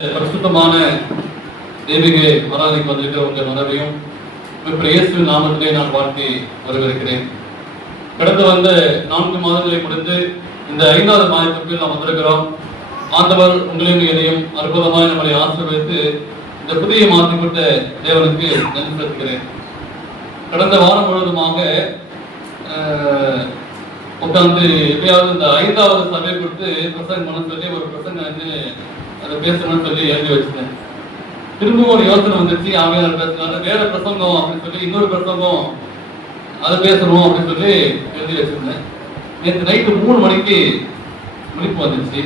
பரிசுத்தமான தெய்வீக ஆராதனைக்கு வந்திருக்கிற உங்கள் மனதையும் இயேசு நாமத்திலே நான் வாழ்த்தி வரவேற்கிறேன். கடந்து வந்த 4 மாதங்களை முடிந்து இந்த 5வது மாதத்திற்கு நாம் வந்திருக்கிறோம். ஆண்டவர் உங்களையும் என்னையும் அற்புதமாய் நம்மளை ஆசீர்வதித்து இந்த புதிய மாதத்தை கொடுத்த தேவனுக்கு நன்றி செலுத்துகிறேன். கடந்த வாரம் முழுவதுமாக உட்கார்ந்து எப்பயாவது இந்த 5வது சபை கொடுத்து பிரசங்கம் பண்ண சொல்லி ஒரு பிரசங்கம் வந்து அதை பேசணும்னு சொல்லி எழுதி வச்சுட்டேன். திரும்பவும் ஒரு யோசனை வந்துச்சு, ஆமையார் பேசுனாரு, வேற பிரசங்கம் அப்படின்னு சொல்லி இன்னொரு பிரசங்கம் அதை பேசணும் அப்படின்னு சொல்லி எழுதி வச்சிருந்தேன். நேற்று நைட்டு 3 மணிக்கு முடிப்பு வந்துச்சு.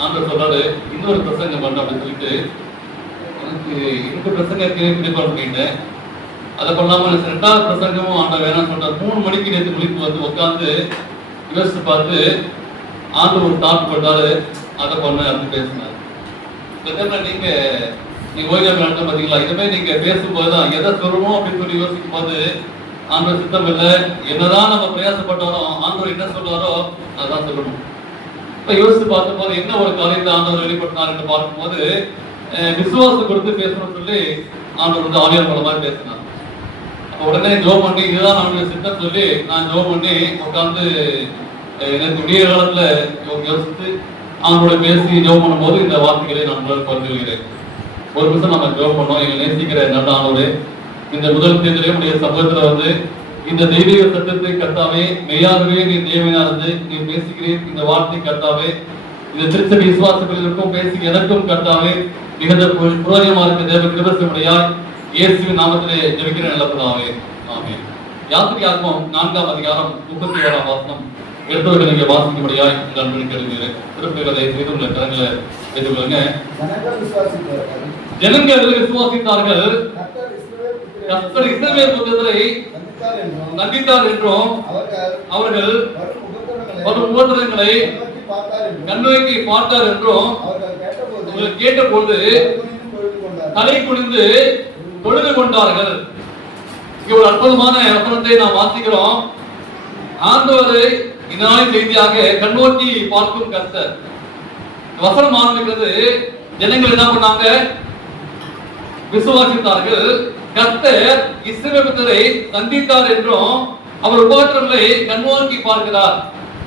ஆண்டவர் சொல்றாரு இன்னொரு பிரசங்கம் பண்ண அப்படின்னு சொல்லிட்டு எனக்கு 2 பிரசங்கம் பிடிப்பாரு அப்படின்ட்டேன். அதை பண்ணாம 2வது பிரசங்கமும் ஆண்டவர் வேணாம்னு சொல்றாரு. 3 மணிக்கு நேற்று முடிப்பு வந்து உட்காந்து யோசிச்சு பார்த்து ஆண்டவர் ஒரு தாட் போட்டாரு, அதை பண்ண அப்படின்னு பேசினார். நீங்க ஓய்வு நடத்த பாத்தீங்களா, இதுமே நீங்க பேசும்போதுதான் எதை சொல்லணும் அப்படின்னு சொல்லி யோசிக்கும் போது ஆண்டவர் சித்தம் இல்லை. என்னதான் நம்ம பிரயாசப்பட்டாரோ ஆண்டவர் என்ன சொல்றாரோ அதான் சொல்லணும். இப்ப யோசிச்சு பார்த்த போது என்ன ஒரு காரியத்தை ஆண்டவர் வெளிப்படுத்தினார் என்று பார்க்கும்போது விசுவாசம் கொடுத்து பேசணும்னு சொல்லி ஆண்டவர் வந்து ஆவியார் மூலமா பேசினார். அப்ப உடனே ஜோம் பண்ணி இதுதான் நம்மளுடைய சித்தம் சொல்லி நான் ஜோம் பண்ணி உட்கார்ந்து எனக்கு விடிய காலத்துல யோசித்து அவங்களோட பேசி ஜெபம் பண்ணும்போது இந்த வார்த்தைகளை நான் உங்களுக்கு பகிர்ந்துகிறேன். ஒரு நிமிஷம் நம்ம ஜெபம் பண்ணோம். எங்களை நேசிக்கிற நல்ல ஆண்டவரே, இந்த முதல் தேர்தலே உடைய சமூகத்துல வந்து இந்த தெய்வீக சட்டத்தை கர்த்தாவே மெய்யாகவே நீ தேவையானது நீ பேசுகிறேன். இந்த வார்த்தை கர்த்தாவே இந்த திருச்சபை விசுவாசங்களுக்கும் பேசி எனக்கும் கர்த்தாவே மிகுந்த புரோஜனமா இருக்க தேவ கிருபையாய் இயேசுவின் நாமத்திலே ஜெபிக்கிறேன் நல்ல பிதாவே, ஆமென். யாத்திரையாகமம் 4ஆம் அதிகாரம் 31ஆம் வசனம் எடுத்தவர்கள் நீங்க வாசிக்கும்படியாய் நண்பன் கேட்கிறேன். திருப்பிகளை செய்து உள்ள கரங்களை எதிர்கொள்ளுங்க. ஜனங்கள் விசுவாசித்தார்கள், கர்த்தர் இஸ்ரவேல் புத்திரரை தண்டித்தார் என்றும் அவர்கள் வரும் உபத்திரங்களை கண்ணோக்கி பார்த்தார் என்றும் அவர்கள் கேட்டபோது தலை குனிந்து தொழுது கொண்டார்கள். இங்க ஒரு அற்புதமான வசனத்தை நாம் வாசிக்கிறோம். ஆண்டவரை இதனால செய்தியாக கண்ணோக்கி பார்க்கும் கர்த்தர். வசனம் ஆரம்பிக்கிறது, ஜனங்கள் என்ன பண்ணாங்க? விசுவாசித்தார்கள், கர்த்தர் இஸ்ரவேலை சந்தித்தார் என்றும் அவர் உபத்திரங்களை கண்ணோக்கி பார்க்கிறார்.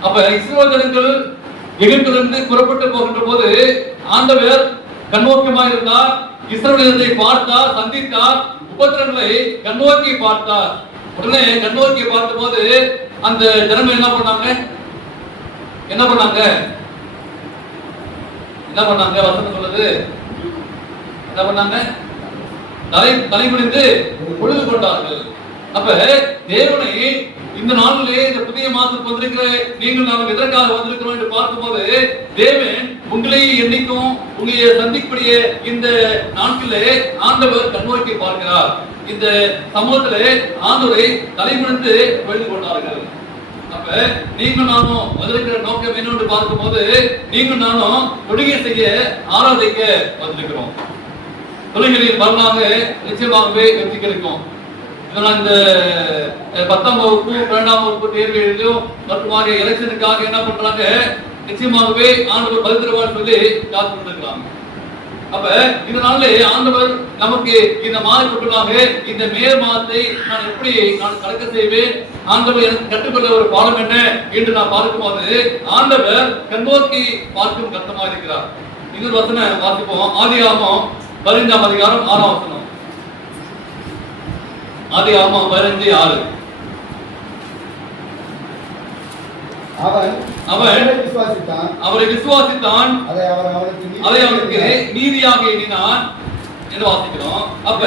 அப்ப இஸ்ரவேல் ஜனங்கள் எகிப்திலிருந்து புறப்பட்டு போகின்ற போது ஆண்டவர் கண்ணோக்கமாக இருந்தார். இஸ்ரவேலை பார்த்தார், சந்தித்தார், உபத்திரங்களை கண்ணோக்கி பார்த்தார். உடனே கண்ணோக்கி பார்த்த போது அந்த ஜனங்கள் என்ன பண்ணாங்க? வசனம் சொல்லுது, என்ன பண்ணாங்க? தலை குனிந்து பொழுது கொண்டார்கள். அப்ப தேவனை இந்த நாளிலே இந்த புதிய மாதத்துக்கு வந்திருக்கிற நீங்கள் நாங்கள் எதற்காக வந்திருக்கிறோம் என்று பார்க்கும்போது தேவன் உங்களை என்னைக்கும் உங்களை சந்திக்கக்கூடிய இந்த நாட்களிலே ஆண்டவர் கண்ணோக்கி பார்க்கிறார். இந்த சமூகத்திலே ஆண்டவரை தலைமுடிந்து பொழுது கொண்டார்கள். அப்ப நீங்க நானும் வந்திருக்கிற நோக்கம் என்னன்னு பார்க்கும்போது நீங்க நானும் தொழுகை செய்ய ஆராதிக்க வந்திருக்கிறோம். தொழுகைகளின் வரலாக நிச்சயமாகவே வெற்றி கிடைக்கும். இதெல்லாம் இந்த 10ஆம் வகுப்பு 12ஆம் வகுப்பு தேர்வுகளிலும் மற்றும் எலெக்ஷனுக்காக என்ன பண்றாங்க? நிச்சயமாகவே ஆண்டவர் பதில் சொல்லி காத்து கொண்டிருக்கிறாங்க. அப்ப இதனாலே ஆண்டவர் நமக்கு இந்த மாதத்துக்குள்ளாக இந்த மே மாதத்தை நான் எப்படி நான் கடக்க செய்வேன், ஆண்டவர் எனக்கு கற்றுக்கொள்ள ஒரு பாடம் என்ன என்று நான் பார்க்கும்போது ஆண்டவர் கண்ணோக்கி பார்க்கும் கர்த்தமாக இருக்கிறார். இன்னொரு வசனம் வாசிப்போம். ஆதியாகமம் 15ஆம் அதிகாரம் 6ஆம் வசனம். ஆதியாகமம் 15:6. அவரை விசுவாசித்தான், அதை அவனுக்கு நீதியாக எண்ணினான் என்று வாசிக்கிறோம். அப்ப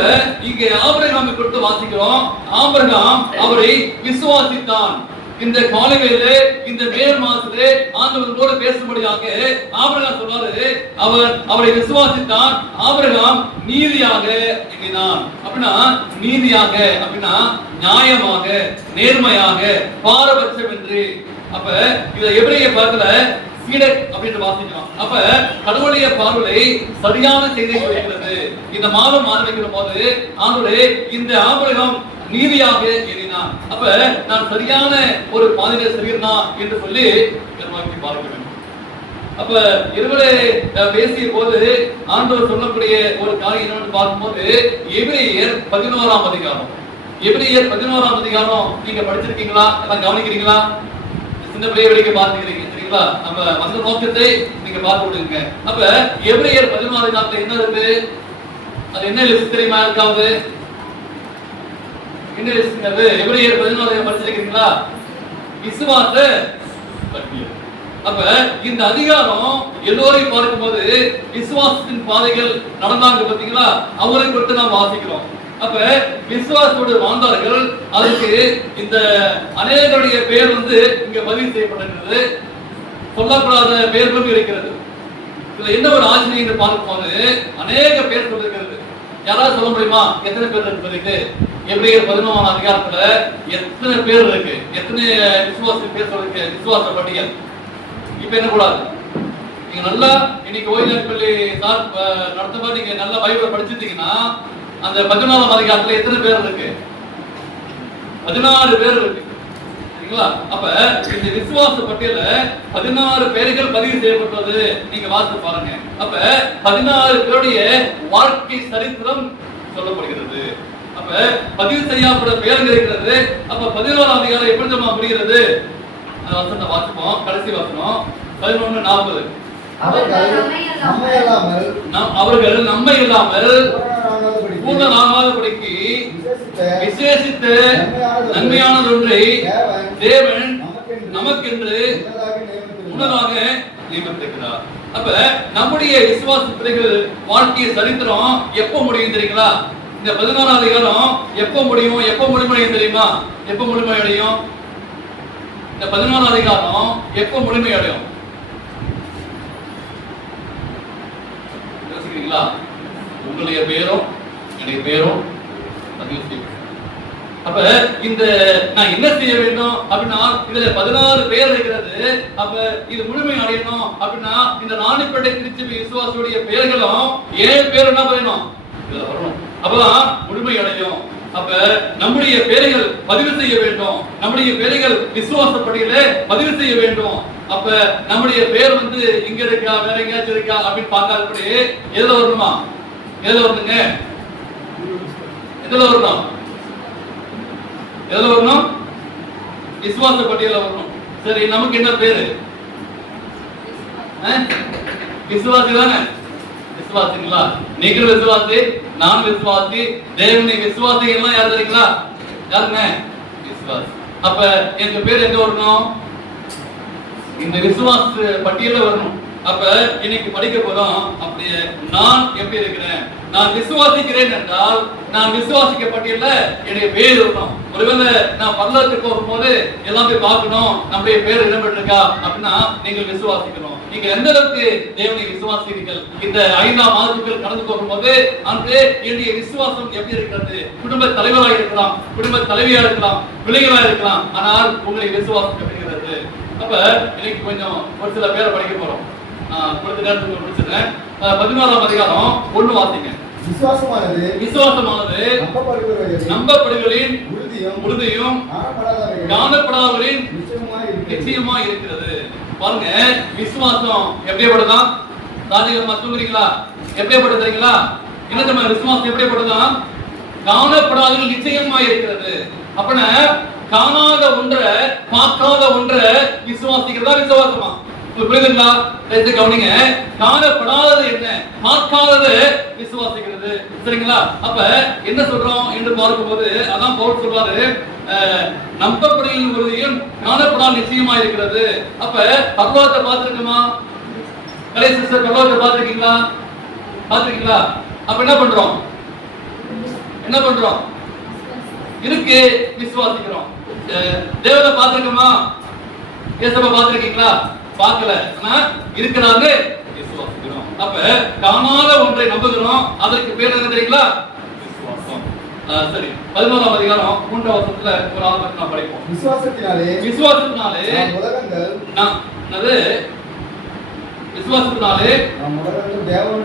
இங்க ஆபிரகாமை கொடுத்து வாசிக்கிறோம். ஆபிரகாம் அவரை விசுவாசித்தான். இந்த காலையில இந்த மே மாதத்திலே ஆண்டவரோடு பேசும்படியாக ஆபிரகாம் சொல்றாரு, அவரை விசுவாசித்தான், ஆபிரகாம் நீதியாக எண்ணினான். அப்படின்னா நீதியாக அப்படின்னா நியாயமாக, நேர்மையாக, பாரபட்சம் என்று. அப்ப இத எபிரேய பதத்துல சீடர் அப்படின்னு வாசிக்கலாம். அப்ப கடவுளுடைய பார்வை சரியான செய்தியை கொடுக்கிறது. இந்த மாதம் ஆரம்பிக்கிற போது ஆண்டவரே இந்த ஆபிரகாம் நீதியாக எண்ணினான். அப்ப நான் சரியான ஒரு பாதையில செல்கிறேனா என்று சொல்லி பார்க்க வேண்டும். அப்ப இருவரே பேசிய போது ஆண்டவர் சொல்லக்கூடிய ஒரு காரியம் என்னன்னு பார்க்கும்போது எபிரேயர் 11ஆம் அதிகாரம். எபிரேயர் 11ஆம் அதிகாரம் நீங்க படிச்சிருக்கீங்களா? எல்லாம் கவனிக்கிறீங்களா? சின்ன பிள்ளைய வரைக்கும் பார்த்துக்கிறீங்க சரிங்களா? நம்ம அந்த நோக்கத்தை நீங்க பார்த்து விடுங்க. அப்ப எபிரேயர் 11ஆம் அதிகாரத்துல என்ன இருக்கு? அது என்ன எழுத்து தெரியுமா? இருக்காது என்ன எழுத்துங்கிறது? எபிரேயர் 11ஆம் அதிகாரம் படிச்சிருக்கீங்களா? விசுவாச பட்டியல். அப்ப இந்த அதிகாரம் எல்லோரையும் பார்க்கும்போது விசுவாசத்தின் பாதைகள் நடந்தாங்க பாத்தீங்களா? அவரை குறித்து நாம் வாசிக்கிறோம். அப்ப விசுவாசத்தோடு வாழ்ந்தார்கள். அதுக்கு இந்த அநேகருடைய பெயர் இங்க பதிவு செய்யப்பட்டிருக்கிறது. சொல்லப்படாத பெயர்களும் இருக்கிறது. இதுல என்ன ஒரு ஆச்சரியம் என்று பார்க்கும்போது அநேக பேர் சொல்லிருக்கிறது. யாராவது சொல்ல முடியுமா எத்தனை பேர் இருக்கு? எபிரேயர் 11ஆம் அதிகாரத்துல எத்தனை பேர் இருக்கு? எத்தனை விசுவாச பேர் சொல்லிருக்கு? விசுவாச பட்டியல். இப்ப என்ன கூடாது, நீங்க நல்லா இன்னைக்கு ஓய்வு பள்ளி சார் நடத்தமா நீங்க நல்லா பைபிளை படிச்சிட்டீங்கன்னா அந்த 14ஆம் அதிகாரத்துல எத்தனை பேர் இருக்கு? 16 பேர் இருக்கு சரிங்களா? அப்ப இந்த விசுவாச பட்டியல 16 பேர்கள் பதிவு செய்யப்பட்டது நீங்க வாசித்து பாருங்க. அப்ப 16 பேருடைய வாழ்க்கை சரித்திரம் சொல்லப்படுகிறது. அப்ப பதிவு செய்யப்பட்ட பெயர்கள் இருக்கிறது. அப்ப 11ஆம் அதிகாரம் எப்படி நம்ம முடிகிறது? வசனத்தை வாசிப்போம். கடைசி வசனம் 11:40. அவர்கள் நம்மை இல்லாமல் பூர்ணராகாதபடிக்கு விசேஷித்த நன்மையானது ஒன்றை தேவன் நமக்கென்று முன்னதாக நியமித்திருக்கிறார். அப்ப நம்முடைய விசுவாச பிள்ளைகள் வாழ்க்கைய சரித்திரம் எப்ப முடியும் தெரியுங்களா? இந்த 11ஆம் அதிகாரம் எப்ப முடியும்? எப்ப முழுமையடையும் தெரியுமா? எப்ப முழுமையடையும்? இந்த 11ஆம் அதிகாரம் எப்ப முழுமையடையும் யோசிக்கிறீங்களா? உங்களுடைய பேரும் என்னுடைய பேரும் அப்ப இந்த நான் என்ன செய்ய வேண்டும் அப்படின்னா இதுல 16 பேர் இருக்கிறது. அப்ப இது முழுமை அடையணும் அப்படின்னா இந்த ராணிப்பேட்டை திருச்சி விசுவாசியுடைய பெயர்களும் 7 பேர் என்ன பண்ணணும்? இதுல வரணும். அப்பதான் முழுமை அடையும். அப்ப நம்முடைய பேரைகள் பதிவு செய்ய வேண்டும். நம்முடைய பேரைகள் விசுவாச பட்டியலே பதிவு செய்ய வேண்டும். அப்ப நம்முடைய பேர் இங்க இருக்கா வேற எங்கேயாச்சும் இருக்கா அப்படின்னு பார்க்காதபடி எதுல வரணுமா? எதுல வரணுங்க? எதுல வரணும்? எதுல வரணும்? விசுவாச பட்டியல வரணும். சரி, நமக்கு என்ன பேரு? விசுவாசி தானே? விசுவாசிங்களா? நீங்கள் விசுவாசி, நான் விசுவாசி, தேவனை விசுவாசி எல்லாம் யாரு தெரியுங்களா? யாருங்க? விசுவாசி. அப்ப எங்க பேர் எங்க வரணும்? இந்த விசுவாச பட்டியல வரணும். அப்ப இன்னைக்கு படிக்க போறோம். அப்படியே நான் எப்படி இருக்கிறேன்? நான் விசுவாசிக்கிறேன் என்றால் நான் விசுவாசிக்க பட்டியல என்னுடைய பேர் இருக்கணும். ஒருவேளை நான் பரலோகத்துக்கு போகும்போது எல்லாமே பார்க்கணும் நம்முடைய பேர் இடம்பெற்றிருக்கா அப்படின்னா நீங்கள் விசுவாசிக்கணும். நீங்க எந்த அளவுக்கு தேவனை விசுவாசிக்கிறீர்கள்? இந்த 5ஆம் மாதத்துக்குள் கடந்து போகும்போது அன்று என்னுடைய விசுவாசம் எப்படி இருக்கிறது? குடும்ப தலைவராக இருக்கலாம், குடும்ப தலைவியா இருக்கலாம், பிள்ளைகளா இருக்கலாம். ஆனால் உங்களை விசுவாசம் எப்படிங்கிறது? அப்ப இன்னைக்கு கொஞ்சம் ஒரு சில பேரை படிக்க போறோம். கொடுத்த நேரத்துக்கு முடிச்சிருக்கேன். 11ஆம் அதிகாரம் 1 வாசிங்க. விசுவாசமானது நம்பப்படுகளின் உறுதியும் காணப்படாதவர்களின் நிச்சயமா இருக்கிறது. பாருங்க, விசுவாசம் எப்படிப்பட்டதான்? ராஜகமா தூங்குறீங்களா? எப்படிப்பட்டதுங்களா? என்ன நம்ம விசுவாசம் எப்படிப்பட்டதான்? காணப்படாதவர்கள் நிச்சயமா இருக்கிறது. அப்பனா காணாத ஒன்றை பார்க்காத ஒன்றை விசுவாசிக்கிறதா விசுவாசமா? புரியுதுங்களா? கவனிங்க. காணப்படாதது என்ன, பார்க்காதது விசுவாசிக்கிறது. சரிங்களா? அப்ப என்ன சொல்றோம் என்று பார்க்கும்போது அதான் பவுல் சொல்றாரு, நம்பப்படுகிற உறுதியும் காணப்படாத நிச்சயமா இருக்கிறது. அப்ப பரலோகத்தை பார்த்திருக்குமா? கடைசி சிஸ்டர் பரலோகத்தை பார்த்திருக்கீங்களா? பார்த்திருக்கீங்களா? அப்ப என்ன பண்றோம்? என்ன பண்றோம்? இருக்கு, விசுவாசிக்கிறோம். தேவனை பார்த்திருக்கோமா? இயேசுவை பார்த்திருக்கீங்களா? பார்க்கல, ஆனா இருக்கிறாங்க, விசுவாசிக்கிறோம். அப்ப காணாத ஒன்றை நம்புகிறோம். அதற்கு பேர் என்ன தெரியுங்களா? விசுவாசம். சரி, 11ஆம் அதிகாரம் 3ஆம் வசனத்துல ஒரு ஆலோசனை நாம் படிப்போம். விசுவாசத்தினாலே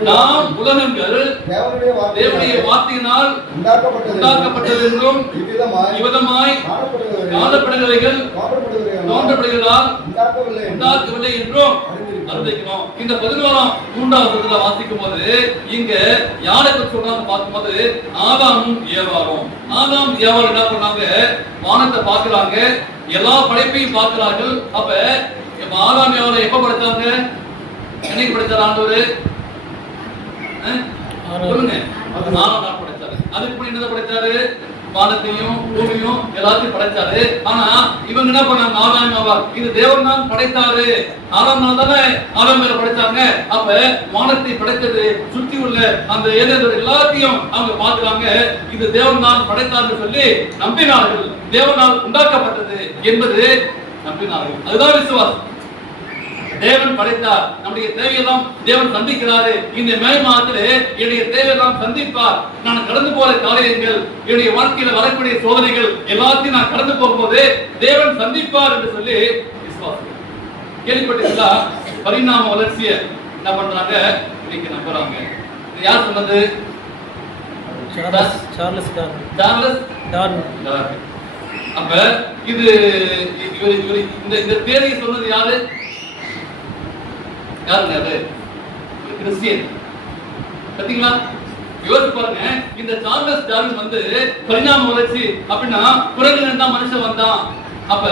நாம் உலகங்கள் தேவனுடைய வார்த்தையினால் உண்டாக்கப்பட்டது என்றும் இவ்விதமாய் காணப்படுகிறவைகள் தோன்றப்படுகிறதால் உண்டாக்கவில்லை என்றும் அனுபவிக்கணும். இந்த 11:3 வாசிக்கும் போது இங்க யாரை பற்றி சொல்றாங்க பார்க்கும்போது ஆதாமும் ஏவாளும். ஆதாம் ஏவாள் என்ன பண்ணாங்க? வானத்தை பார்க்கிறாங்க, எல்லா படைப்பையும் பார்க்கிறார்கள். அப்ப ஆதாம் ஏவாளை எப்ப படைச்சாங்க? என்னைக்கு படைச்சார் ஆண்டவர்? சொல்லுங்க. 4ஆம் நாள் படைச்சாரு. அதுக்கு முன்னாடி என்ன படைச்சாரு? வானத்தையும் பூமியும் எல்லாத்தையும் படைச்சாரு. ஆனா இவங்க என்ன பண்ணாங்க? ஆதாம் ஏவாள் இது தேவன் தான் படைத்தாரு. 6ஆம் நாள் தானே ஆதாம் மேல படைச்சாங்க. அப்ப வானத்தை படைத்தது சுற்றி உள்ள அந்த எல்லாத்தையும் அவங்க பார்க்கிறாங்க, இது தேவன் தான் படைத்தார்னு சொல்லி நம்பினார்கள். தேவனால் உண்டாக்கப்பட்டது என்பது நம்பினார்கள். அதுதான் விசுவாசம். தேவன் படைத்தார், நம்முடைய தேவையெல்லாம் தேவன் சந்திக்கிறாரு. இந்த மே மாதத்திலே என்னுடைய தேவையெல்லாம் சந்திப்பார். நான் கடந்து போற காரியங்கள், என்னுடைய வாழ்க்கையில வரக்கூடிய சோதனைகள் எல்லாத்தையும் நான் கடந்து போகும்போது தேவன் சந்திப்பார் என்று சொல்லி விசுவாசம். கேள்விப்பட்டீங்களா? பரிணாம வளர்ச்சியை என்ன பண்றாங்க? இன்னைக்கு நம்புறாங்க. இது யார் சொன்னது? Charles Darwin. அப்ப இது இந்த தேதியை சொன்னது யாரு? யாருங்க அது? ஒரு கிறிஸ்டியன். பாத்தீங்களா? யோசிச்சு பாருங்க. இந்த சார்லஸ் டார்வின் வந்து பரிணாம வளர்ச்சி அப்படின்னா குரங்கிலிருந்து தான் மனுஷன் வந்தான். அப்ப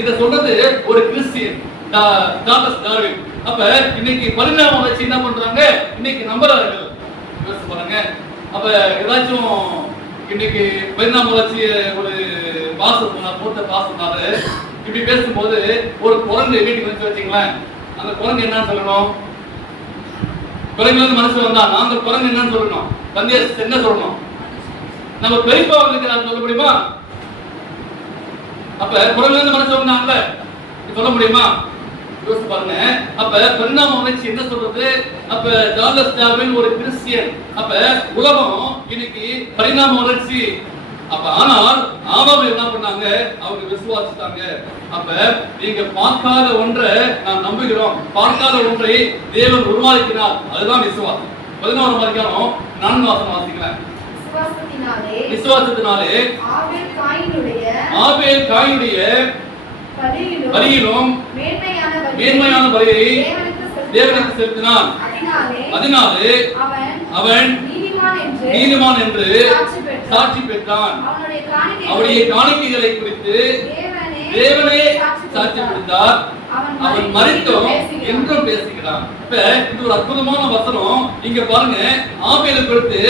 இத சொல்றது ஒரு கிறிஸ்டியன், சார்லஸ் டார்வின். அப்ப இன்னைக்கு பரிணாம வளர்ச்சி என்ன பண்றாங்க? இன்னைக்கு நம்புறார்கள். யோசிச்சு பாருங்க. அப்ப ஏதாச்சும் இன்னைக்கு பரிணாம வளர்ச்சி ஒரு மூத்த பாசனாரு இப்படி பேசும்போது ஒரு குரங்கு வீட்டுக்கு வந்து வச்சீங்களேன், அந்த குரங்கு என்னன்னு சொல்லணும்? குரங்குல இருந்து மனுஷன் வந்தான், அந்த குரங்கு என்னன்னு சொல்லணும்? சந்தேஷ் என்ன சொல்லணும்? நம்ம பெரியப்பா வந்து சொல்ல முடியுமா? அப்ப குரங்குல இருந்து மனுஷன் வந்தாங்கல்ல, சொல்ல முடியுமா? யோசிச்சு பாருங்க. அப்ப பரிணாம வளர்ச்சி என்ன சொல்றது? அப்ப சார்லஸ் டார்வின் ஒரு கிறிஸ்டியன். அப்ப உலகம் இன்னைக்கு பரிணாம வளர்ச்சி. அப்ப ஆனால் ஆதாம் என்ன பண்ணாங்க? அவங்க விசுவாசித்தாங்க. அப்ப நீங்க பார்க்காத ஒன்றை நான் நம்புகிறோம், பார்க்காத ஒன்றை தேவன் உருவாக்கினார், அதுதான் விசுவாசம். 11ஆம் அதிகாரம் 4ஆம் வசனம் வாசிக்கிறேன். விசுவாசத்தினாலே ஆபேல் காயினுடைய பலியிலும் மேன்மையான பலியை தேவனுக்கு செலுத்தினான். அதனாலே அவன் நீதிமான் என்று சாட்சி பெற்றான். அவருடைய காணிக்கைகளை குறித்து தேவனே சாட்சி கொடுத்தார். அவன் மரித்தோம் என்றும் பேசுகிறான். இப்ப இது ஒரு அற்புதமான வசனம். இங்க பாருங்க, ஆபேலை குறித்து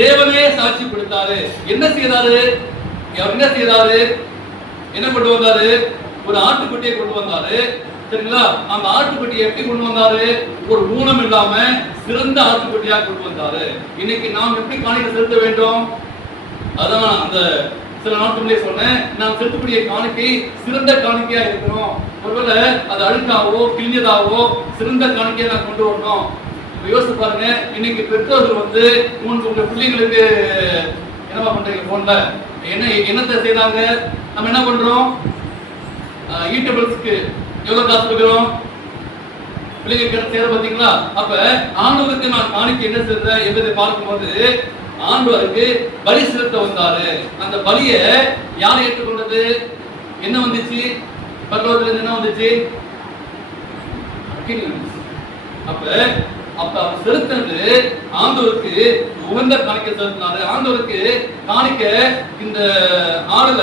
தேவனே சாட்சி கொடுத்தாரு. என்ன செய்தாரு? என்ன செய்தாரு? என்ன கொண்டு வந்தாரு? ஒரு ஆட்டுக்குட்டியை கொண்டு வந்தாரு. சரிங்களா? அந்த ஆட்டுக்குட்டியை எப்படி கொண்டு வந்தாரு? ஒரு ஊனம் இல்லாம சிறந்த ஆட்டுக்குட்டியா கொண்டு வந்தாரு. இன்னைக்கு நாம் எப்படி காணிக்கை செலுத்த வேண்டும்? அதான் அந்த சில நாட்களே சொன்னேன், நாம் செலுத்தக்கூடிய காணிக்கை சிறந்த காணிக்கையா இருக்கணும். ஒருவேளை அது அழுக்காவோ கிழிஞ்சதாவோ சிறந்த காணிக்கையா நான் கொண்டு வரணும். யோசிச்சு பாருங்க. இன்னைக்கு பெற்றோர்கள் வந்து உங்க பிள்ளைங்களுக்கு என்னவா பண்றீங்க? போன்ல என்னத்தை செய்தாங்க? நம்ம என்ன பண்றோம்? ஈட்டபிள்ஸ்க்கு எவ்வளவு காசு கொடுக்கிறோம்? பிள்ளைங்களுக்கு சேர பார்த்தீங்களா? அப்ப ஆண்டவருக்கு நான் காணிக்கை என்ன செலுத்த என்பதை பார்க்கும்போது ஆண்டவருக்கு பலி செலுத்த வந்தாரு. அந்த பலிய யார் ஏற்றுக்கொண்டது? என்ன வந்துச்சு? பரலோகத்துல என்ன வந்துச்சு? அப்ப அவர் செலுத்தது ஆண்டவருக்கு உகந்த காணிக்கை செலுத்தினாரு. ஆண்டவருக்கு காணிக்க இந்த ஆளுல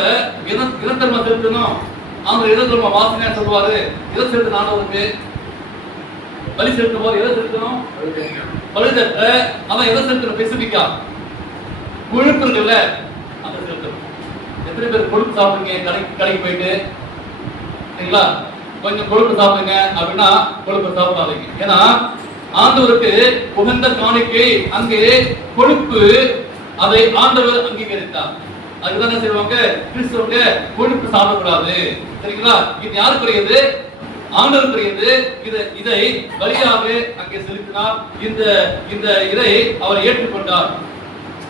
இனத்தன்மை செலுத்தணும். ஆண்டவர் இடத்தன்மை வாசனையா சொல்லுவாரு. இதை செலுத்த ஆண்டவருக்கு பலி செலுத்தும் போது எதை செலுத்தணும்? பழுதற்ற அவன் எதை செலுத்தணும்? ஸ்பெசிபிக்கா கொழுப்பு இருக்குல்ல, அதை செலுத்தணும். எத்தனை பேர் கொழுப்பு சாப்பிடுங்க? கடைக்கு போயிட்டு சரிங்களா, கொஞ்சம் கொழுப்பு சாப்பிடுங்க அப்படின்னா கொழுப்பு சாப்பிடாதீங்க. ஏன்னா ஆண்டவருக்கு உகந்த காணிக்கை அங்கே கொழுப்பு, அதை ஆண்டவர் அங்கீகரித்தார். அதுதான் என்ன செய்வாங்க? கிறிஸ்தவங்க கொழுப்பு சாப்பிடக்கூடாது. சரிங்களா? இது யாருக்குரியது? ஆண்டவருக்குரியது. இதை பலியாக அங்கே செலுத்தினார். இந்த இதை அவர் ஏற்றுக்கொண்டார்.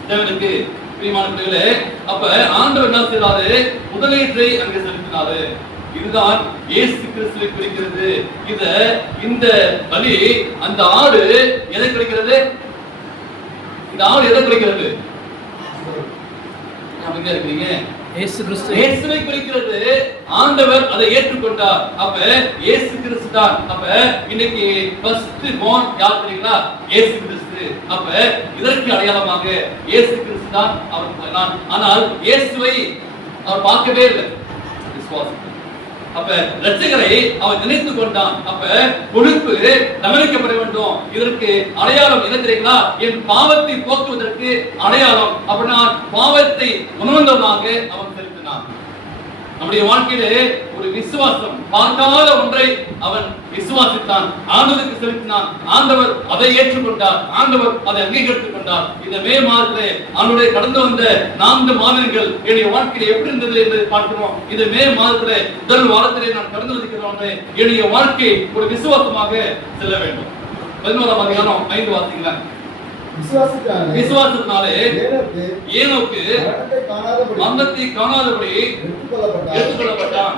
தேவனுக்கு பிரியமான பிள்ளைகளே, அப்ப ஆண்டவர் என்ன செய்தாரு? முதலீட்டை அங்கே செலுத்தினாரு. இதுதான் இயேசு கிறிஸ்துவை குறிக்கிறது. இந்த பலி, அந்த ஆடு எதை குறிக்கிறது? இந்த ஆடு எதை குறிக்கிறது? இருக்கிறீங்க இயேசுவை குறிக்கிறது. ஆண்டவர் அதை ஏற்றுக்கொண்டார். அப்ப இயேசு கிறிஸ்து தான். அப்ப இன்னைக்கு ஃபர்ஸ்ட் born யார் தெரியுங்களா? இயேசு கிறிஸ்து. அப்ப இதற்கு அடையாளமாக இயேசு கிறிஸ்து தான் அவர். ஆனால் இயேசுவை அவர் பார்க்கவே இல்லை. விசுவாசம். அப்ப இரட்சகரை அவன் நினைத்து கொண்டான். அப்ப பொறுப்பு கவனிக்கப்பட வேண்டும். இதற்கு அடையாளம் என்ன தெரியுங்களா? என் பாவத்தை போக்குவதற்கு அடையாளம். அப்படின்னா பாவத்தை உணர்ந்தவனாக அவன் செலுத்தினான். நம்முடைய வாழ்க்கையிலே ஒரு விசுவாசம், பார்க்காத ஒன்றை அவன் விசுவாசித்தான், ஆண்டவருக்கு செலுத்தினான். ஆண்டவர் அதை ஏற்றுக்கொண்டார், ஆண்டவர் அதை அங்கீகரித்துக் கொண்டார். இந்த மே மாதத்திலே ஆண்டவரை கடந்து வந்த 4 மாதங்கள் என்னுடைய வாழ்க்கையில எப்படி இருந்தது என்று பார்க்கிறோம். இந்த மே மாதத்திலே முதல் வாரத்திலே நான் கடந்து வந்திருக்கிறோம். என்னுடைய வாழ்க்கை ஒரு விசுவாசமாக செல்ல வேண்டும். 11ஆம் அதிகாரம் 5 வாசிங்களா? விசுவாசத்தினாலே ஏனோக்கு மரணத்தை காணாதபடி எடுத்துக்கொள்ளப்பட்டான்.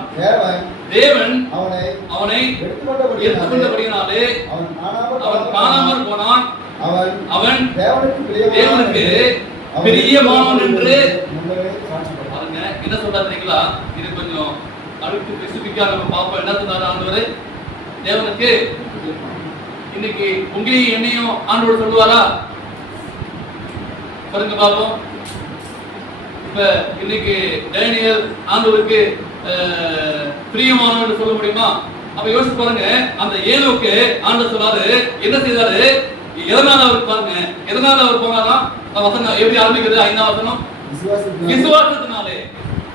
தேவன் அவனை எடுத்துக்கொண்டபடியினாலே அவன் காணாமல் போனான். அவன் தேவனுக்கு பிரியமானவன் என்று பாருங்க. என்ன சொல்றா தெரியுங்களா? இது கொஞ்சம் அடுத்து ஸ்பெசிபிக்கா நம்ம பார்ப்போம். என்ன சொன்னாரு ஆண்டவரே? தேவனுக்கு இன்னைக்கு உங்களையும் என்னையும் ஆண்டவர் சொல்லுவாரா? பாருங்க பாப்போம். இப்ப இன்னைக்கு டேனியல் ஆண்டவருக்கு பிரியமானவன் சொல்ல முடியுமா? அப்ப யோசிச்சு பாருங்க. அந்த ஏனோக்கு ஆண்டவர் சொன்னாரு, என்ன செய்தாரு? எதனால அவர் பாருங்க, எதனால அவர் போனாரா? வசனம் எப்படி ஆரம்பிக்கிறது? 5ஆம் வசனம், விசுவாசத்தினாலே.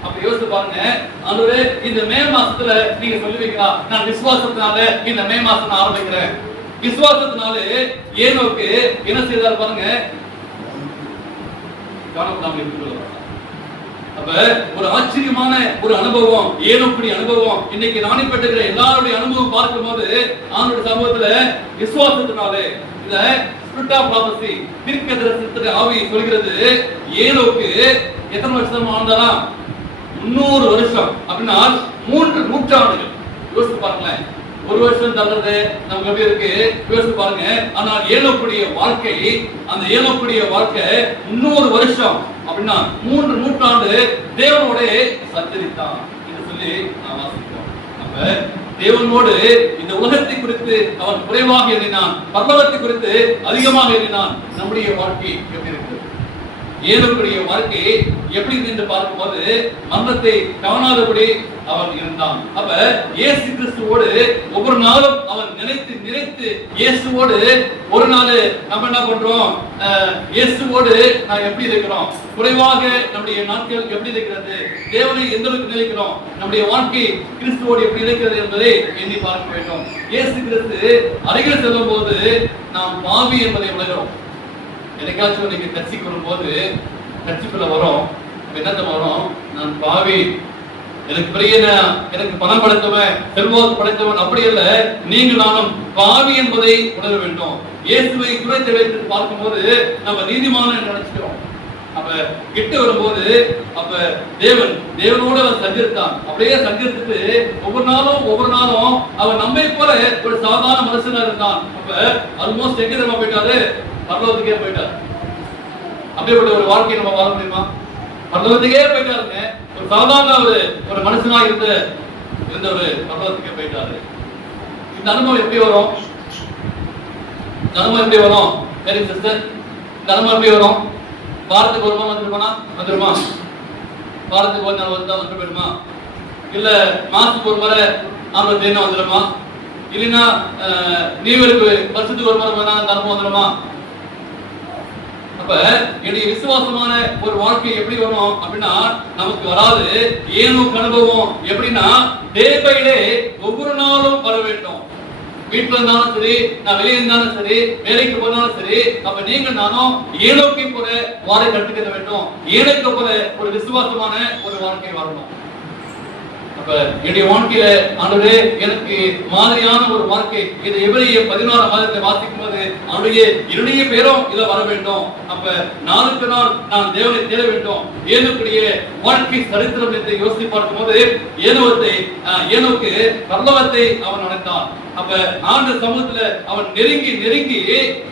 அப்ப யோசிச்சு பாருங்க. ஆண்டவரே, இந்த மே மாசத்துல நீங்க சொல்லுவீங்களா, நான் விசுவாசத்தினால இந்த மே மாசம் நான் ஆரம்பிக்கிறேன். விசுவாசத்தினாலே ஏனோக்கு என்ன செய்தார் பாருங்க, காணப்படாமல் எடுத்துக்கொள்ளப்பட்டார். அப்ப ஒரு ஆச்சரியமான ஒரு அனுபவம், ஏனோக்குடைய அனுபவம். இன்னைக்கு நானே பெற்றுகிற எல்லாருடைய அனுபவம் பார்க்கும்போது ஆண்டவருடைய சமூகத்துல விசுவாசத்தினாலே இந்த ஸ்பிரிட் ஆஃப் ப்ராபசி, தீர்க்கதரிசனத்துக்கு ஆவி சொல்கிறது. ஏனோக்கு எத்தனை வருஷம் ஆண்டாராம்? 300 வருஷம். அப்படின்னா 3 நூற்றாண்டுகள். யோசிச்சு பாருங்களேன். ஒரு வருஷம் தள்ளுறது நமக்கு எப்படி இருக்கு? யோசிச்சு பாருங்க. ஆனால் ஏனோக்குடைய வாழ்க்கை, அந்த ஏனோக்குடைய வாழ்க்கை 300 வருஷம். அப்படின்னா 3 நூற்றாண்டு தேவனோட சஞ்சரித்தான் என்று சொல்லி நான் வாசிக்கிறோம். அப்ப தேவனோடு இந்த உலகத்தை குறித்து அவன் குறைவாக எண்ணினான், பரலோகத்தை குறித்து அதிகமாக எண்ணினான். நம்முடைய வாழ்க்கை எப்படி இருக்கு? ஏனோக்குடைய வாழ்க்கை எப்படி என்று பார்க்கும்போது மரணத்தை காணாதபடி அவன் இருந்தான். அப்ப இயேசு கிறிஸ்துவோடு ஒவ்வொரு நாளும் அவன் நினைத்து நினைத்து இயேசுவோடு ஒரு நாள் நம்ம என்ன பண்றோம்? இயேசுவோடு நான் எப்படி இருக்கிறோம்? குறைவாக நம்முடைய நாட்கள் எப்படி இருக்கிறது? தேவனை எந்த அளவுக்கு நினைக்கிறோம்? நம்முடைய வாழ்க்கை கிறிஸ்துவோடு எப்படி இருக்கிறது என்பதை எண்ணி பார்க்க வேண்டும். இயேசு கிறிஸ்து அருகில் செல்லும் போது நாம் பாவி என்பதை உணர்கிறோம். எனக்காச்சும் நீங்க கட்சிக்கு வரும்போது கட்சிக்குள்ள வரோம், என்னத்த வரும்? நான் பாவி, எனக்கு பெரிய, எனக்கு பணம் படைத்தவன், செல்வாக்கு படைத்தவன் அப்படி அல்ல. நீங்கள் நானும் பாவி என்பதை உணர வேண்டும். இயேசுவை குறைத்து வைத்து பார்க்கும்போது நம்ம நீதிமான நினைச்சுக்கிறோம். அப்ப கிட்ட வரும்போது அப்ப தேவனோட அவன் சஞ்சரித்தான். அப்படியே சஞ்சரித்துட்டு ஒவ்வொரு நாளும் அவன் நம்மை போல ஒரு சாதாரண மனுஷனா இருந்தான். அப்ப ஆல்மோஸ்ட் எங்க நம்ம போயிட்டாரு? பரலோகத்துக்கே போயிட்டார். அப்படிப்பட்ட ஒரு வாழ்க்கை நம்ம வாழ முடியுமா? பரலோகத்துக்கே போயிட்டாருங்க. ஒரு சாதாரண ஒரு மனுஷனா இருந்த ஒரு பரலோகத்துக்கே போயிட்டாரு. இந்த அனுபவம் எப்படி வரும்? இந்த அனுபவம் எப்படி வரும்? வெரி சிஸ்டர், இந்த அனுபவம் எப்படி வரும்? வாரத்துக்கு ஒரு நாள் வந்துருமா? வாரத்துக்கு ஒரு நாள் வந்து போயிடுமா? இல்ல மாசத்துக்கு ஒரு முறை ஆம்பளை தேனா வந்துடுமா? இல்லைன்னா நீவருக்கு வருஷத்துக்கு ஒரு முறை வேணா அந்த அனுபவம் வந்துடுமா? அப்ப என்னுடைய விசுவாசமான ஒரு வாழ்க்கை எப்படி வரும் அப்படின்னா நமக்கு வராது. ஏனோக்கு அனுபவம் எப்படின்னா டே பை டே ஒவ்வொரு நாளும் வர வேண்டும். வீட்டுல இருந்தாலும் சரி, நான் வெளியே இருந்தாலும் சரி, வேலைக்கு போனாலும் சரி. அப்ப நீங்க நானும் ஏனோக்கை போல வாழ கற்றுக்க வேண்டும். ஏனோக்கு போல ஒரு விசுவாசமான ஒரு வாழ்க்கை வரணும். அப்ப என்னுடைய வாழ்க்கையில ஆண்டவரே எனக்கு மாதிரியான ஒரு வாழ்க்கை, இது எபிரேயர் 16ஆம் அதிகாரத்தை வாசிக்கும் போது என்னுடைய பேரும் இதை வர வேண்டும். அப்ப நாளுக்கு நாள் நான் தேவனை தேட வேண்டும். ஏனோக்குடைய வாழ்க்கை சரித்திரம் என்று யோசித்து பார்க்கும் போது ஏனோக்கு பரலோகத்தை அவன் அடைந்தான். அப்ப ஆண்டு சமூகத்துல அவன் நெருங்கி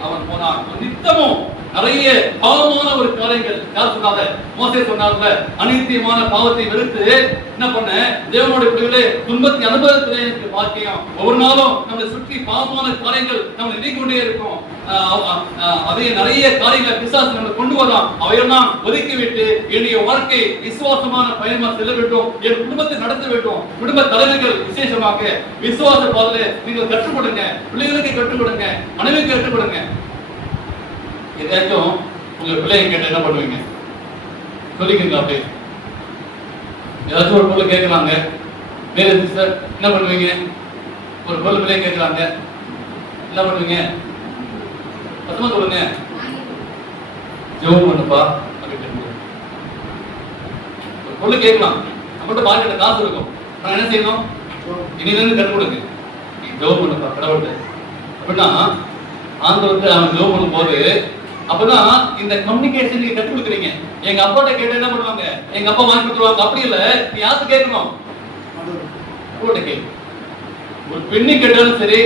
அவன் போனான். நித்தமும் நிறைய பாவமான ஒரு காரியங்கள். யார் சொன்னாங்க? மோசே சொன்னார்ல, அநீதியமான பாவத்தை வெறுத்து என்ன பண்ண, தேவனுடைய பிள்ளைகளே துன்பத்தை அனுபவத்திலே எனக்கு பாக்கியம். ஒவ்வொரு நாளும் நம்மளை சுற்றி பாவமான காரியங்கள் நம்ம எதிர்கொண்டே இருக்கும். அதே நிறைய காரியங்களை பிசாசு நம்ம கொண்டு வரலாம். அவையெல்லாம் ஒதுக்கி விட்டு என்னுடைய வாழ்க்கை விசுவாசமான பயணமா செல்ல வேண்டும், என் குடும்பத்தை நடத்த வேண்டும். குடும்ப தலைவர்கள் விசேஷமாக விசுவாச பாதையில நீங்கள் கற்றுக் கொடுங்க, பிள்ளைகளுக்கு கற்றுக் கொடுங்க, மனைவிக்கு கற்றுக் கொடுங்க. ஏதாச்சும் உங்க பிள்ளைங்க கேட்ட என்ன பண்ணுவீங்க? சொல்லிக்கங்க. அப்படியே ஏதாச்சும் ஒரு பொருள் கேட்கறாங்க, வேற சிஸ்டர் என்ன பண்ணுவீங்க? ஒரு பொருள் பிள்ளைங்க கேட்கறாங்க, என்ன பண்ணுவீங்க? சத்தமா சொல்லுங்க. ஜெபம் பண்ணுப்பா அப்படின்னு. ஒரு பொருள் கேட்கலாம், நம்மகிட்ட பாக்கெட்ல காசு இருக்கும், நான் என்ன செய்யணும்? இனிலேருந்து கற்றுக் கொடுங்க, நீ ஜெபம் பண்ணுப்பா கடவுள்கிட்ட அப்படின்னா ஆண்டவருக்கு அவன் ஜெபம் பண்ணும் போது அப்பதான் இந்த கம்யூனிகேஷன் நீங்க கற்றுக் கொடுக்குறீங்க. எங்க அப்பாட்ட கேட்டு என்ன பண்ணுவாங்க? எங்க அப்பா வாங்கி கொடுத்துருவாங்க. அப்படி இல்ல, நீ யாருக்கு கேட்கணும்? கேட்கணும். ஒரு பெண்ணை கேட்டாலும் சரி,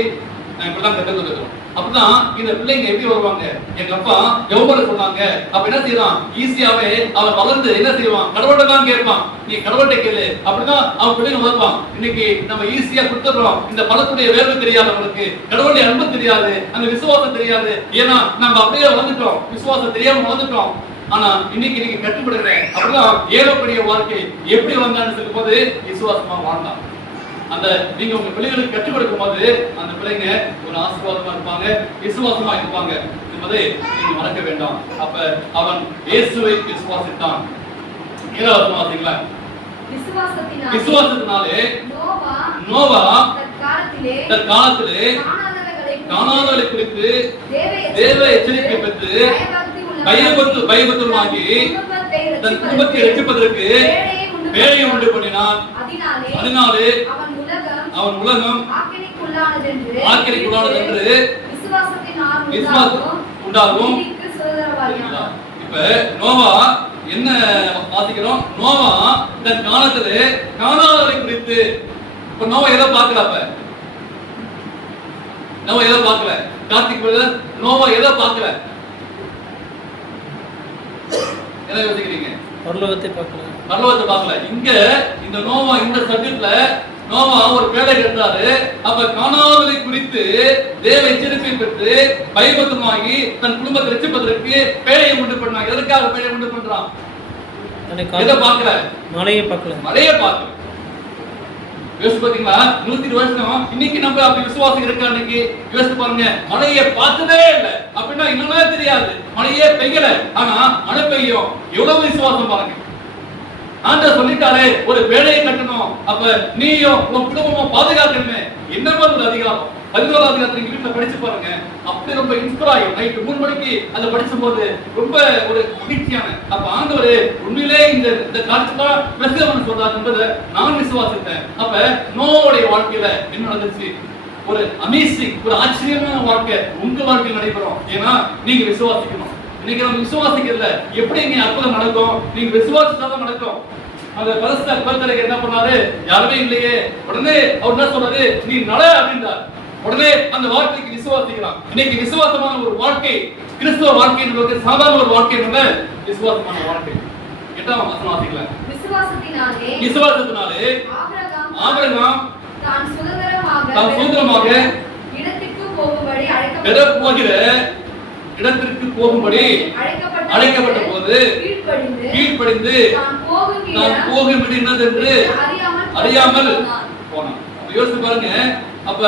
நான் இப்படிதான் கற்றுக் கொடுக்குறோம். அப்பதான் இந்த பிள்ளைங்க எப்படி வருவாங்க? எங்க அப்பா எவ்வளவு சொன்னாங்க, அப்ப என்ன செய்யலாம்? ஈஸியாவே அவன் வளர்ந்து என்ன செய்வான்? கடவுள்கிட்ட தான் கேட்பான். நீ கடவுள்கிட்ட கேளு, அப்படிதான் அவன் பிள்ளைங்க வளர்ப்பான். இன்னைக்கு நம்ம ஈஸியா கொடுத்துடுறோம். இந்த பணத்துடைய வேர்வை தெரியாது, அவனுக்கு கடவுளுடைய அன்பு தெரியாது, அந்த விசுவாசம் தெரியாது. ஏன்னா நம்ம அப்படியே வளர்ந்துட்டோம், விசுவாசம் தெரியாம வளர்ந்துட்டோம். ஆனா இன்னைக்கு நீங்க கட்டுப்படுகிறேன். அப்படிதான் ஏழப்படிய வாழ்க்கை எப்படி வந்தான்னு சொல்லும் போது விசுவாசமா வாழ்ந்தான். அந்த நீங்க உங்க பிள்ளைகளுக்கு கற்றுக் கொடுக்கும் போது அந்த பிள்ளைங்க ஒரு ஆசீர்வாதமா இருப்பாங்க, விசுவாசமா இருப்பாங்க என்பதை நீங்க மறக்க வேண்டாம். அப்ப அவன் இயேசுவை விசுவாசித்தான். 7வது வாசிங்களா? விசுவாசத்தினாலே நோவா தற்காலத்திலே கானான்களை குறித்து தேவ எச்சரிக்கை பெற்று பயபக்தமாகி தன் குடும்பத்தை ரட்சிப்பதற்கு வேலையை உண்டு பண்ணினான். அதனாலே அவன் உலகம் ஆக்கினைக்குள்ளானது என்று விசுவாசம் உண்டாகும். இப்ப நோவா என்ன வாசிக்கிறோம்? நோவா தன் காலத்திலே கானான்களை குறித்து. இப்ப நோவா எதை பார்க்கல? அப்ப நோவா எதை பார்க்கல? கார்த்திக் நோவா எதை பார்க்கல? என்ன யோசிக்கிறீங்க? பரலோகத்தை பார்க்கல, பரலோகத்தை பார்க்கல. இங்க இந்த நோவா இந்த சப்ஜெக்ட்ல நோவா ஒரு பேழை கட்டாரு. அப்ப கானான்களை குறித்து தேவ எச்சரிக்கை பெற்று பயபக்தமாகி தன் குடும்பத்தை ரட்சிப்பதற்கு பேழையை உண்டு பண்ணாங்க. எதற்காக பேழையை உண்டு பண்றான்? எதை பார்க்கல? மழையை பார்க்கல, மழையை பார்க்கல. யோசிச்சு பாத்தீங்களா? 120 வருஷம் இன்னைக்கு நம்ம அப்படி விசுவாசம் இருக்கா? இன்னைக்கு யோசிச்சு பாருங்க. மழையை பார்த்ததே இல்லை அப்படின்னா இன்னுமே தெரியாது. மழையே பெய்யல, ஆனா மழை பெய்யும். எவ்வளவு விசுவாசம் பாருங்க. ஆண்டவர் சொல்லிட்டாரே ஒரு வேலையை கட்டணும், அப்ப நீயும் உன் குடும்பமும் பாதுகாக்கணுமே. என்ன ஒரு அதிகாரம்? 11வது அதிகாரத்தை நீங்க வீட்டுல படிச்சு பாருங்க. அப்படி ரொம்ப இன்ஸ்பயர் ஆகும். நைட்டு 3 மணிக்கு அதை படிச்சும் போது ரொம்ப ஒரு மகிழ்ச்சியான. அப்ப ஆண்டவர் உண்மையிலே இந்த காரியத்தான் பிரசவன் சொல்றாரு என்பதை நான் விசுவாசித்தேன். அப்ப நோவோடைய வாழ்க்கையில என்ன நடந்துச்சு? ஒரு அமேசிங், ஒரு ஆச்சரியமான வாழ்க்கை உங்க வாழ்க்கையில் நடைபெறும். ஏன்னா நீங்க விசுவாசிக்கணும். இன்னைக்கு நம்ம விசுவாசிக்கல, எப்படி இங்க அற்புதம் நடக்கும்? நீங்க விசுவாசிச்சாதான் நடக்கும். அந்த பரிசுத்த கர்த்தருக்கு என்ன பண்ணாரு? யாருமே இல்லையே. உடனே அவர் என்ன சொல்றாரு? நீ நட அப்படின்றார். உடனே அந்த வார்த்தைக்கு விசுவாசிக்கலாம். இன்னைக்கு விசுவாசமான ஒரு வாழ்க்கை, கிறிஸ்துவ வாழ்க்கை என்பது சாதாரண ஒரு வாழ்க்கை அல்ல, விசுவாசமான வாழ்க்கை. 8ஆம் வசனம் வாசிக்கலாம். விசுவாசத்தினாலே ஆபிரகாம் தான் சுதந்திரமாக இடத்திற்கு போகும்படி அழைக்கப்பட்ட போது கீழ்ப்படிந்து நான் போகும்படி என்னது என்று அறியாமல் போனான். யோசிச்சு பாருங்க. அப்ப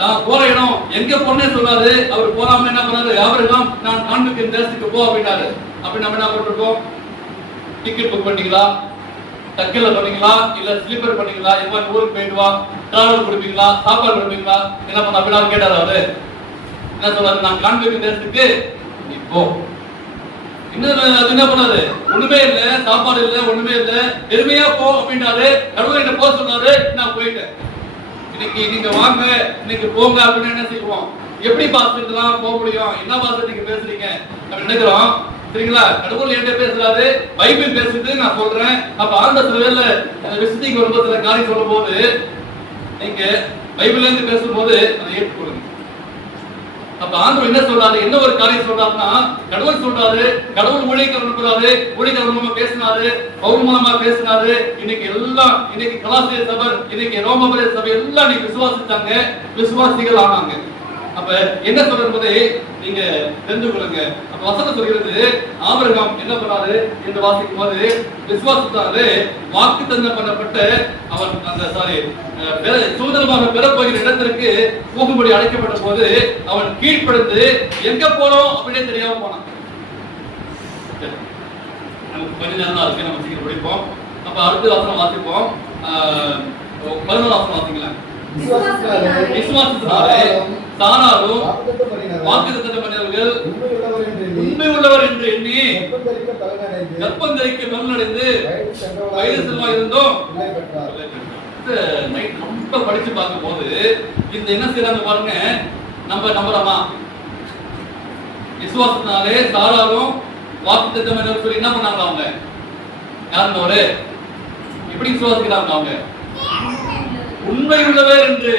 நான் போற இடம் எங்க போனே சொல்லாரு. அவர் போறாம என்ன பண்ணாரு? ஆபிரகாம் நான் காண்பிக்கிற தேசத்துக்கு போ அப்படின்னாரு. அப்படி நம்ம என்ன பண்ணிருக்கோம்? டிக்கெட் புக் பண்ணீங்களா? டக்கெல்ல பண்ணீங்களா? இல்ல ஸ்லீப்பர் பண்ணீங்களா? எப்ப ஊருக்கு போயிட்டு வா, டிராவல் கொடுப்பீங்களா, சாப்பாடு கொடுப்பீங்களா? என்ன பண்ண அப்படின்னா கேட்டாரு. அவரு என்ன சொல்றாரு? நான் காண்பிக்கிற தேசத்துக்கு நீ போ. என்ன பண்ணாரு? ஒண்ணுமே இல்ல, சாப்பாடு இல்ல, ஒண்ணுமே இல்ல, எருமையா போ அப்படின்னாரு. கடவுள் என்ன போக சொன்னாரு, நான் போயிட்டேன். இன்னைக்கு நீங்க வாங்க, இன்னைக்கு போங்க அப்படின்னு என்ன செய்வோம்? எப்படி பாத்துக்கலாம் போக முடியும்? என்ன பாத்து நீங்க பேசுறீங்க அப்படின்னு நினைக்கிறோம். சரிங்களா? கடவுள் என்கிட்ட பேசுறாரு, பைபிள் பேசுறது நான் சொல்றேன். அப்ப ஆண்ட சில வேலை விசுதிக்கு வரும்போது சில காரியம் சொல்லும் போது நீங்க பைபிள்ல இருந்து பேசும்போது அதை ஏற்றுக்கொள்ளுங்க. அப்ப ஆண்டவர் என்ன சொல்றாரு, என்ன ஒரு காரியம் சொல்றாருன்னா, கடவுள் சொல்றாரு, கடவுள் ஊழியக்காரர் இருக்கிறாரு, ஊழியக்காரர் மூலமா பேசினாரு, பவுல் மூலமா பேசினாரு. இன்னைக்கு எல்லாம், இன்னைக்கு கலாசிய சபை, இன்னைக்கு ரோமபுர சபை எல்லாம் இன்னைக்கு விசுவாசித்தாங்க, விசுவாசிகள் ஆனாங்க. அப்ப என்ன சொல்றது நீங்க தெரிந்து கொள்ளுங்க. அப்ப வசனம் சொல்கிறது, ஆபிரகாம் என்ன பண்ணாரு என்று வாசிக்கும் போது, விசுவாசத்தாலே வாக்குத்தத்தம் பண்ணப்பட்ட அவன் அந்த சுதந்திரமாக பெறப்போகிற இடத்திற்கு போகும்படி அழைக்கப்பட்ட போது அவன் கீழ்ப்படுத்து எங்க போறோம் அப்படின்னு தெரியாம போனான். நமக்கு கொஞ்ச நேரம் தான் இருக்கு, நம்ம சீக்கிரம் படிப்போம். அப்ப அடுத்த வசனம் வாசிப்போம். 11 வசனம் வாசிங்களா. விசுவாசத்தினாலே சாராரும் வாக்குத்தத்தம் பண்ணினவர்கள் உண்மை உள்ளவர் என்று எண்ணி கர்ப்பம் தரிக்க பலனடைந்து வயது செல்வா இருந்தோம். நைட் ரொம்ப படிச்சு பார்க்கும் போது இந்த என்ன செய்யறாங்க பாருங்க. நம்ம நம்புறோமா? விசுவாசத்தினாலே சாராரும் வாக்குத்தத்தம் சொல்லி என்ன பண்ணாங்க அவங்க? யாருன்னு ஒரு எப்படி விசுவாசிக்கிறாங்க அவங்க? உண்மை உள்ளவர் என்று.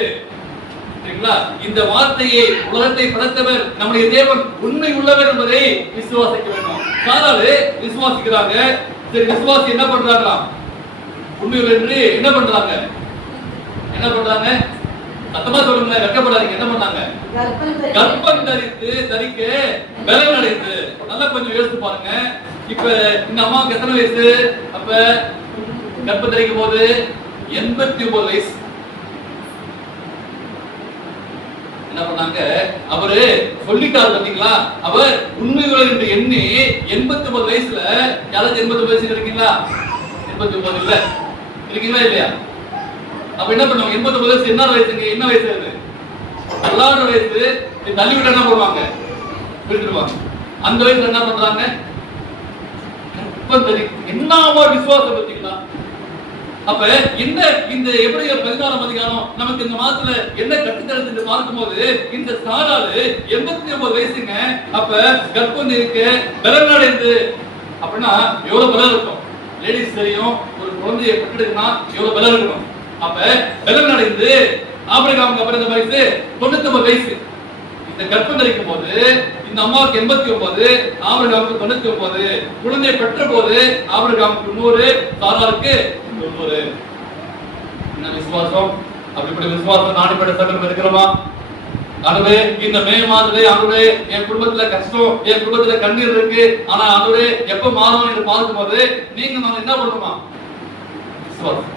சரிங்களா? இந்த வார்த்தையை உலகத்தை படைத்தவர் நம்முடைய தேவன் உண்மை உள்ளவர் என்பதை விசுவாசிக்க வேண்டும். சாராரு விசுவாசிக்கிறாங்க. சரி, விசுவாசி என்ன பண்றாங்க? உண்மை உள்ளவர் என்று என்ன பண்றாங்க? என்ன பண்றாங்க? சத்தமா சொல்லுங்க, வெட்கப்படாதீங்க. என்ன பண்ணாங்க? கர்ப்பம் தரிக்க பலன் அடைந்து. நல்லா கொஞ்சம் யோசித்து பாருங்க. இப்ப இந்த அம்மாவுக்கு எத்தனை வயசு? அப்ப கர்ப்பம் தரிக்கும் போது 89 வயசு. என்ன பண்ணாங்க? அவரு சொல்லிட்டாரு பாத்தீங்களா? அவர் உண்மைகள் என்று எண்ணி 89 வயசுல, யாராவது 89 வயசு இருக்கீங்களா? 89 இல்ல, இருக்கீங்களா இல்லையா? அப்ப என்ன பண்ணுவாங்க? 89 வயசு என்ன வயசுங்க? என்ன வயசு அது? எல்லாரோட வயசு. தள்ளி விட்டு என்ன பண்ணுவாங்க? விட்டுருவாங்க. அந்த வயசுல என்ன பண்றாங்க? என்ன விசுவாசம் பார்த்தீங்களா? அப்ப இந்த எபிரேயர் 16ஆம் அதிகாரம் நமக்கு இந்த மாதத்துல என்ன கட்டுத்தரது என்று பார்க்கும்போது, இந்த சாராளு 89 வயசுங்க. அப்ப கர்ப்பம் இருக்க பலன் அடைந்து அப்படின்னா எவ்வளவு பலம் இருக்கும்? லேடிஸ் தெரியும், ஒரு குழந்தையை பெற்றெடுக்கணும்னா எவ்வளவு பலம் இருக்கணும். அப்ப பலன் அடைந்து ஆபிரகாமுக்கு அப்புறம் இந்த வயசு 99 வயசு. இந்த கர்ப்பம் தரிக்கும் போது இந்த அம்மாவுக்கு 89, ஆபிரகாமுக்கு 99. குழந்தை பெற்ற போது ஆபிரகாமுக்கு 100, சாராளுக்கு 90. என்ன விசுவாசம்? அப்படிப்பட்ட விசுவாசம் நாடுபட சபையில் இருக்கிறோமா? ஆண்டவரே, இந்த மே மாதத்துல ஆண்டவரே என் குடும்பத்துல கஷ்டம், என் குடும்பத்துல கண்ணீர் இருக்கு, ஆனா ஆண்டவரே எப்ப மாறும் என்று பார்க்கும்போது நீங்க நான் என்ன பண்ணுமா? விசுவாசம்.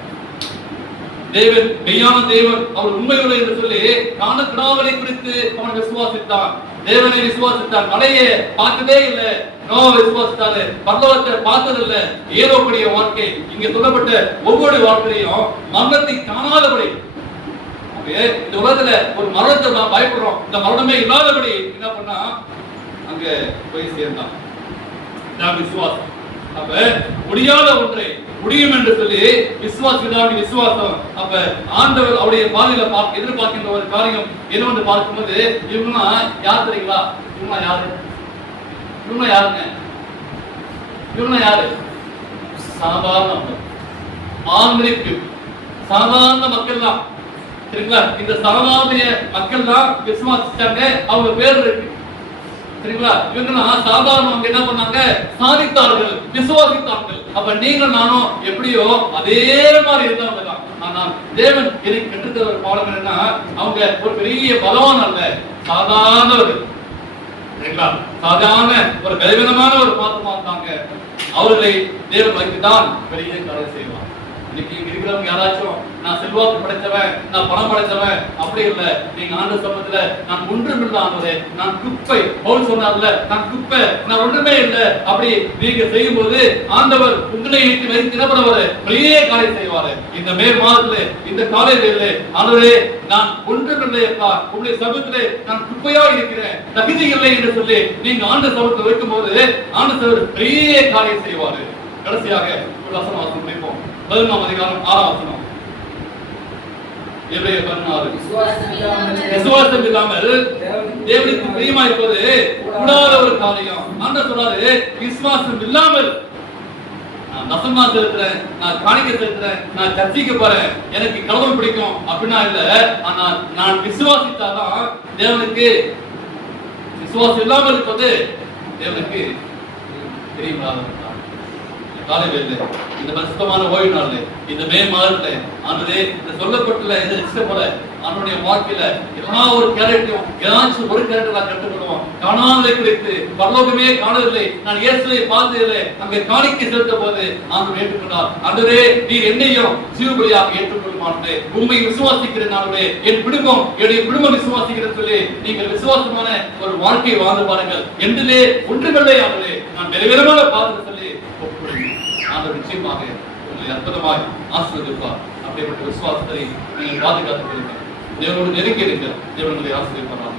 தேவன் மெய்யான தேவன், அவர் உண்மையுள்ள என்று சொல்லி காணக்கிடாவலை குறித்து அவன் விசுவாசித்தான். தேவனை விசுவாசித்தான். மலையை பார்த்ததே இல்லை, நோவா விசுவாசித்தாரு. பரலோகத்தை பார்த்தது இல்லை. ஏரோபடிய வாழ்க்கை, இங்க சொல்லப்பட்ட ஒவ்வொரு வாழ்க்கையும் மரணத்தை காணாதபடி. இந்த உலகத்துல ஒரு மரணத்தை நான் பயப்படுறோம், இந்த மரணமே இல்லாதபடி என்ன பண்ணா அங்க போய் சேர்ந்தான். விசுவாசம். அப்ப முடியாத ஒன்றை முடியும் என்று சொல்லி விசுவாசம். அப்ப ஆண்டவர் அவருடைய பாதையில எதிர்பார்க்கின்ற ஒரு காரியம் என்னவென்று பார்க்கும்போது, இவங்க யார் தெரியுங்களா? இவங்க யாருங்க? இவங்க யாரு? சாதாரண சாதாரண மக்கள் தான். சரிங்களா? இந்த சாதாரண மக்கள் தான் விசுவாசிச்சாங்க. அவங்க பேர் இருக்கு. சரிங்களா? இவங்க சாதாரண என்ன பண்ணாங்க? சாதித்தார்கள், விசுவாசித்தார்கள். அப்ப நீங்க நானும் எப்படியோ அதே மாதிரி இருந்தவங்க தான். ஆனா தேவன் எனக்கு கற்றுத்தர ஒரு பாடம் என்னன்னா, அவங்க ஒரு பெரிய பலவான் அல்ல, சாதாரணவர்கள். சரிங்களா? சாதாரண ஒரு பலவீனமான ஒரு பாத்திரமா இருந்தாங்க. அவர்களை தேவன் வைத்துதான் பெரிய காரியம் செய்வார். இன்னைக்கு இருக்கிறவங்க யாராச்சும் நான் செல்வாக்கு படைத்தவன், நான் பணம் படைத்தவன் அப்படி இல்லை. நீங்க ஆண்டு சமயத்துல நான் ஒன்றும் இல்லை ஆண்டவரே, நான் குப்பை. பவுல் சொன்னார்ல, நான் குப்பை, நான் ஒன்றுமே இல்லை. அப்படி நீங்க செய்யும் போது ஆண்டவர் உங்களை வைத்து தினப்படுவாரு, பெரிய காரியம் செய்வாரு. இந்த மே மாதத்துல இந்த காலையில ஆண்டவரே நான் ஒன்றும் இல்லையப்பா, உங்களுடைய சமூகத்திலே நான் குப்பையா இருக்கிறேன், தகுதி இல்லை என்று சொல்லி நீங்க ஆண்டு சமூகத்தை வைக்கும் போது ஆண்டவர் பெரிய காரியம் செய்வாரு. கடைசியாக ஒரு வசனம் வாசித்து முடிப்போம். 11ஆம் அதிகாரம் 6ஆம் வசனம். எபிரேயர் 16. விசுவாசம் இல்லாமல் தேவனுக்கு பிரியமா இருப்பது கூடாத ஒரு காரியம். ஆண்டவர் சொல்றாரு, விசுவாசம் இல்லாமல் நான் நசமா செலுத்துறேன், நான் காணிக்கை செலுத்துறேன், நான் சர்ச்சைக்கு போறேன், எனக்கு கடவுள் பிடிக்கும் அப்படின்னா இல்ல. ஆனா நான் விசுவாசித்தாதான் தேவனுக்கு விசுவாசம் இல்லாமல் இருப்பது தேவனுக்கு தெரியுமா? காலையில் இந்த பரிசுத்தமான ஓய்வு நாள், இந்த மே மாதத்துல ஆண்டவரே இந்த சொல்லப்பட்டுள்ள இந்த லிஸ்ட் போல அவனுடைய வாழ்க்கையில எல்லா ஒரு கேரக்டரும் ஏதாச்சும் ஒரு கேரக்டர் நான் கற்றுக்கொள்வோம். காணாமலை குறித்து பரலோகமே காணவில்லை, நான் இயேசுவை பார்த்ததில்லை, அங்கே காணிக்கை செலுத்த போது ஆண்டவர் ஏற்றுக்கொண்டார். ஆண்டவரே நீர் என்னையும் ஜீவபலியாக ஏற்றுக்கொள்ளுமாறு உண்மை விசுவாசிக்கிறேன். ஆண்டவரே என் குடும்பம் என்னுடைய குடும்பம் விசுவாசிக்கிறேன் சொல்லி நீங்கள் விசுவாசமான ஒரு வாழ்க்கையை வாழ்ந்து பாருங்கள். என்றிலே ஒன்றுமில்லை ஆண்டவரே, நான் வெறுவெறுமான பாதத்தை சொல்லி ஆண்டவர் நிச்சயமாக உங்களை அற்புதமாய் ஆசீர்வதிப்பார். அப்படிப்பட்ட விசுவாசத்தை நீங்கள் பாதுகாத்துக் கொள்ளுங்கள். தேவனோடு நெருங்கி இருங்கள். தேவனுடைய ஆசீர்வதிப்பார்.